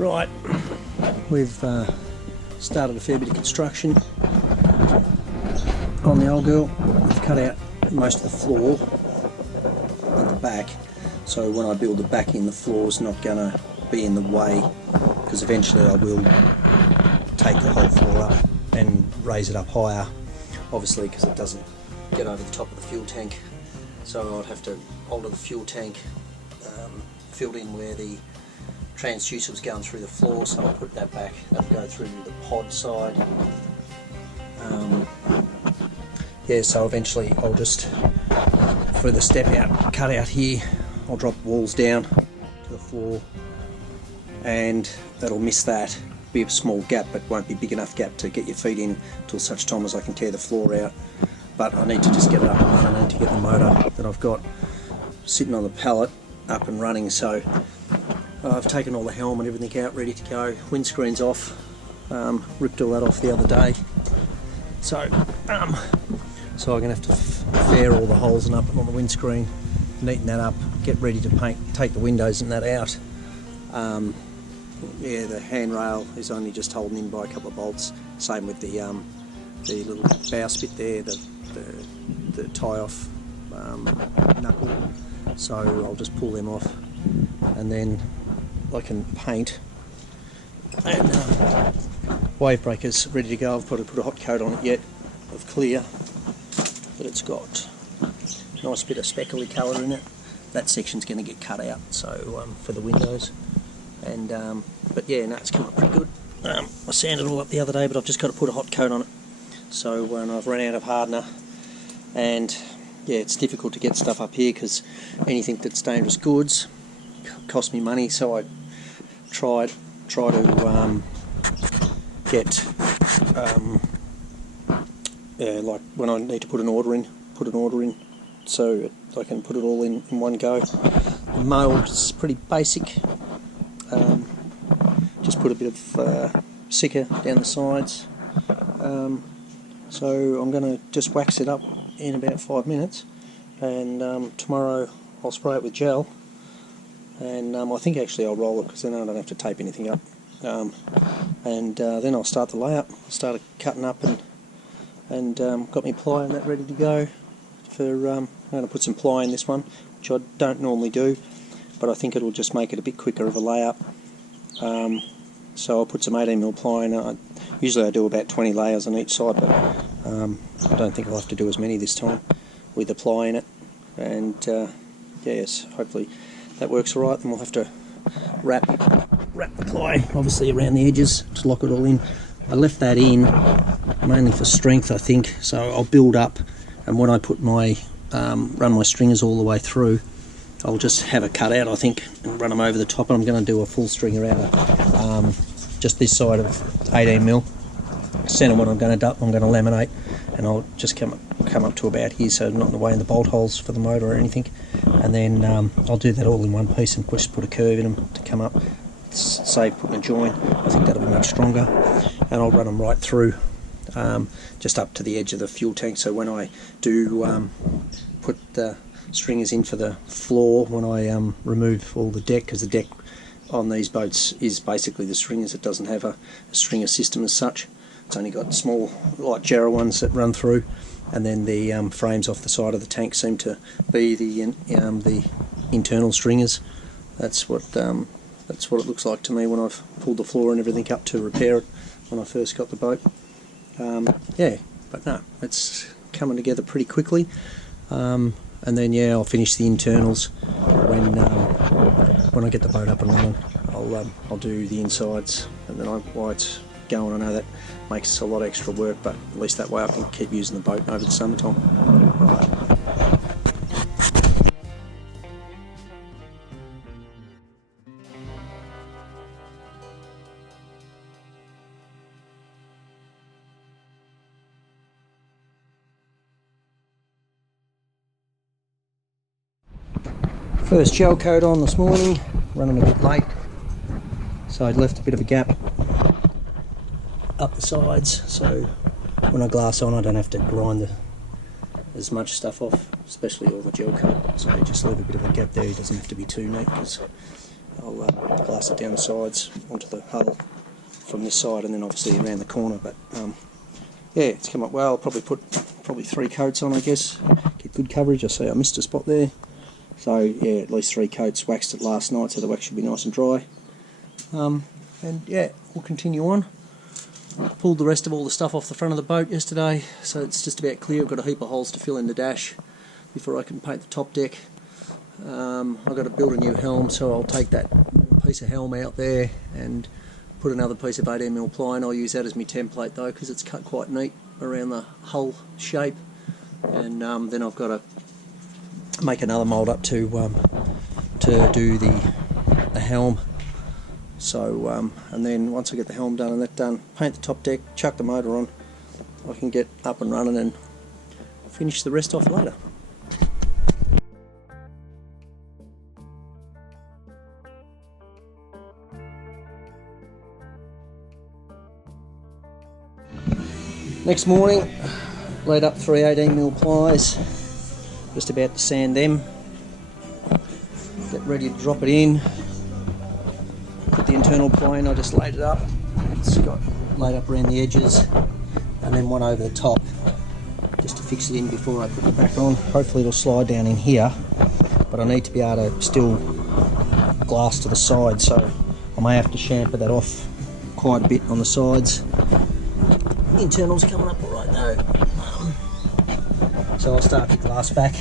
Right, we've started a fair bit of construction on the old girl. We've cut out most of the floor at the back, so when I build the back in, the floor's not going to be in the way, because eventually I will take the whole floor up and raise it up higher, obviously because it doesn't get over the top of the fuel tank. So I'd have to alter the fuel tank, filled in where the transducer was going through the floor, so I'll put that back. That'll go through the pod side. Yeah, so eventually I'll just, for the step out, cut out here, I'll drop walls down to the floor, and that'll miss that. Be a small gap, but won't be big enough gap to get your feet in till such time as I can tear the floor out. But I need to just get it up and running. I need to get the motor that I've got sitting on the pallet up and running. So I've taken all the helm and everything out, ready to go. Windscreen's off. Ripped all that off the other day. So I'm going to have to fair all the holes and up on the windscreen, neaten that up, get ready to paint, take the windows and that out. Yeah, the handrail is only just holding in by a couple of bolts. Same with the little bow spit there, the tie-off knuckle. So I'll just pull them off, and then I can paint. And wave breaker's ready to go. I've probably put a hot coat on it yet of clear, but it's got a nice bit of speckly colour in it. That section's going to get cut out, so for the windows. And but yeah, no, it's come up pretty good. I sanded it all up the other day, but I've just got to put a hot coat on it. So when I've run out of hardener, and yeah, it's difficult to get stuff up here because anything that's dangerous goods costs me money. So I try to get like when I need to put an order in, so I can put it all in one go. The mould is pretty basic. Just put a bit of siccer down the sides. So I'm going to just wax it up in about 5 minutes, and tomorrow I'll spray it with gel, and I think actually I'll roll it because then I don't have to tape anything up. And then I'll start the layup. I started cutting up and got my ply and that ready to go. I'm going to put some ply in this one, which I don't normally do, but I think it'll just make it a bit quicker of a layup. So I'll put some 18mm ply in. Usually I do about 20 layers on each side, but I don't think I'll have to do as many this time with the ply in it. And yes, hopefully that works all right. Then we'll have to wrap the ply obviously around the edges to lock it all in. I left that in mainly for strength, I think, so I'll build up, and when I put my run my stringers all the way through, I'll just have a cut out, I think, and run them over the top, and I'm going to do a full stringer out of just this side of 18mm. Centre one I'm going to laminate, and I'll just come up to about here, so not in the way in the bolt holes for the motor or anything. And then I'll do that all in one piece and just put a curve in them to come up. Save putting a joint. I think that'll be much stronger, and I'll run them right through, just up to the edge of the fuel tank. So when I do put the stringers in for the floor, when I remove all the deck, because the deck on these boats is basically the stringers. It doesn't have a stringer system as such. It's only got small light Jarrah ones that run through, and then the frames off the side of the tank seem to be the internal stringers. That's what it looks like to me when I've pulled the floor and everything up to repair it when I first got the boat. Yeah, but no, it's coming together pretty quickly. And then yeah, I'll finish the internals when I get the boat up and running. I'll do the insides, and then while it's going, I know that makes a lot of extra work, but at least that way I can keep using the boat over the summertime. First gel coat on this morning, running a bit late, so I'd left a bit of a gap up the sides, so when I glass on I don't have to grind as much stuff off, especially all the gel coat, so just leave a bit of a gap there. It doesn't have to be too neat, because I'll glass it down the sides onto the hull from this side, and then obviously around the corner. But yeah, it's come up well. I'll probably put 3 coats on, I guess. Get good coverage. I see I missed a spot there. So yeah, at least 3 coats. Waxed it last night, so the wax should be nice and dry. And yeah, we'll continue on. Pulled the rest of all the stuff off the front of the boat yesterday, so it's just about clear. I've got a heap of holes to fill in the dash before I can paint the top deck. I've got to build a new helm, so I'll take that piece of helm out there and put another piece of 18mm ply, and I'll use that as my template though, because it's cut quite neat around the hull shape. And then I've got to make another mould up to do the helm. So and then once I get the helm done and that done, paint the top deck, chuck the motor on, I can get up and running and finish the rest off later. Next morning, laid up 3 18mm plies, just about to sand them, get ready to drop it in. Put the internal ply in, I just laid it up. It's got laid up around the edges and then one over the top just to fix it in before I put it back on. Hopefully it'll slide down in here, but I need to be able to still glass to the side, so I may have to chamfer that off quite a bit on the sides. The internal's coming up alright though. So I'll start the glass back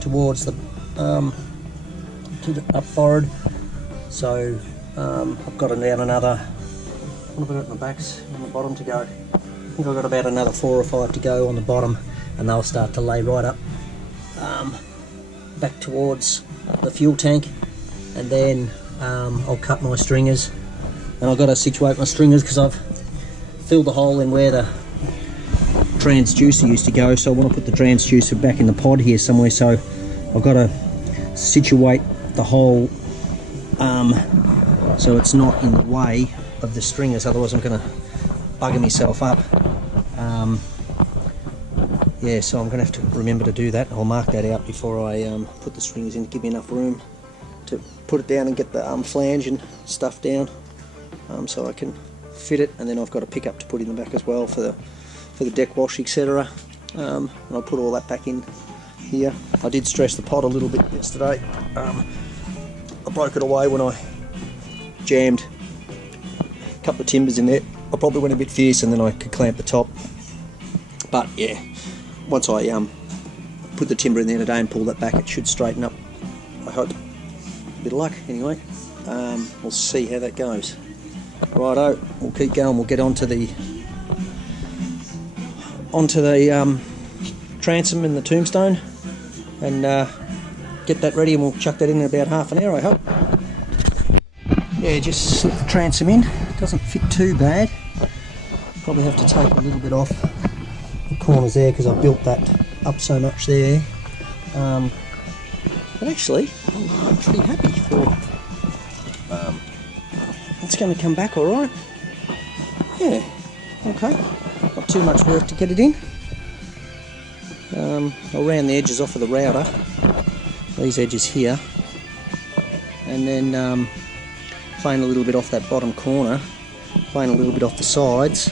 towards the up forward. So I've got down another, what have I got in the backs, on the bottom to go? I think I've got about another 4 or 5 to go on the bottom, and they'll start to lay right up back towards the fuel tank, and then I'll cut my stringers. And I've got to situate my stringers because I've filled the hole in where the transducer used to go, so I want to put the transducer back in the pod here somewhere, so I've got to situate the hole so it's not in the way of the stringers, otherwise I'm going to bugger myself up. Yeah, so I'm going to have to remember to do that. I'll mark that out before I put the stringers in to give me enough room to put it down and get the flange and stuff down, so I can fit it. And then I've got a pickup to put in the back as well for the deck wash, etc. And I'll put all that back in here. I did stress the pod a little bit yesterday. I broke it away when I jammed a couple of timbers in there. I probably went a bit fierce and then I could clamp the top. But yeah, once I put the timber in there today and pull that back, it should straighten up, I hope. A bit of luck anyway. We'll see how that goes. Righto, we'll keep going. We'll get onto the transom and the tombstone and get that ready, and we'll chuck that in about half an hour, I hope. Yeah, just slip the transom in. Doesn't fit too bad. Probably have to take a little bit off the corners there because I built that up so much there. But actually, I'm pretty happy for it's going to come back all right. Yeah, okay. Not too much work to get it in. I'll round the edges off of the router, these edges here, and then plane a little bit off that bottom corner, plane a little bit off the sides.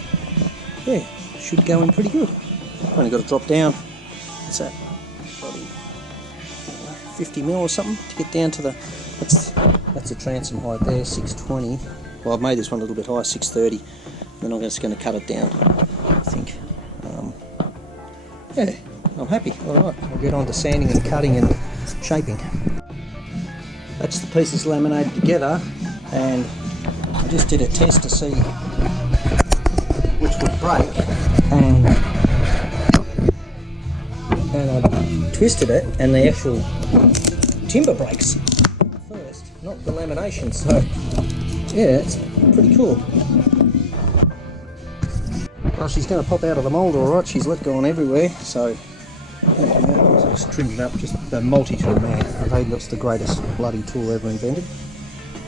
Yeah, should go in pretty good. I've only got to drop down, what's that, probably 50mm or something to get down to the, that's the transom height there, 620. Well, I've made this one a little bit higher, 630, then I'm just going to cut it down, I think. Yeah, I'm happy. Alright, I'll get on to sanding and cutting and shaping. That's the pieces laminated together, and I just did a test to see which would break, and I twisted it, and the actual timber breaks first, not the lamination, so yeah, it's pretty cool. Well, she's going to pop out of the mould alright, she's let go on everywhere, so I just trimmed it up, just a multi-tool, man. I think that's the greatest bloody tool ever invented.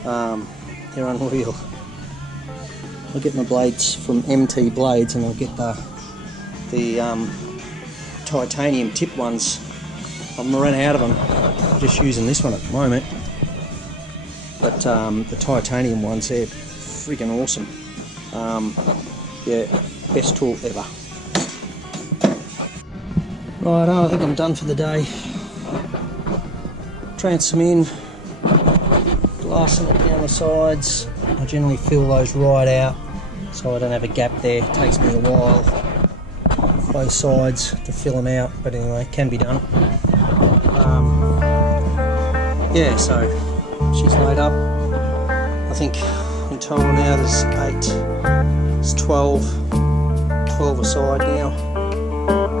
They're unreal. I'll get my blades from MT Blades, and I'll get the titanium tip ones. I'm running out of them. I'm just using this one at the moment. But the titanium ones, they're freaking awesome. Yeah, best tool ever. Right, I think I'm done for the day. Transom in, glassing it down the sides. I generally fill those right out so I don't have a gap there. It takes me a while, both sides, to fill them out, but anyway, it can be done. Yeah, so she's laid up. I think in total now there's 8, it's 12 a side now.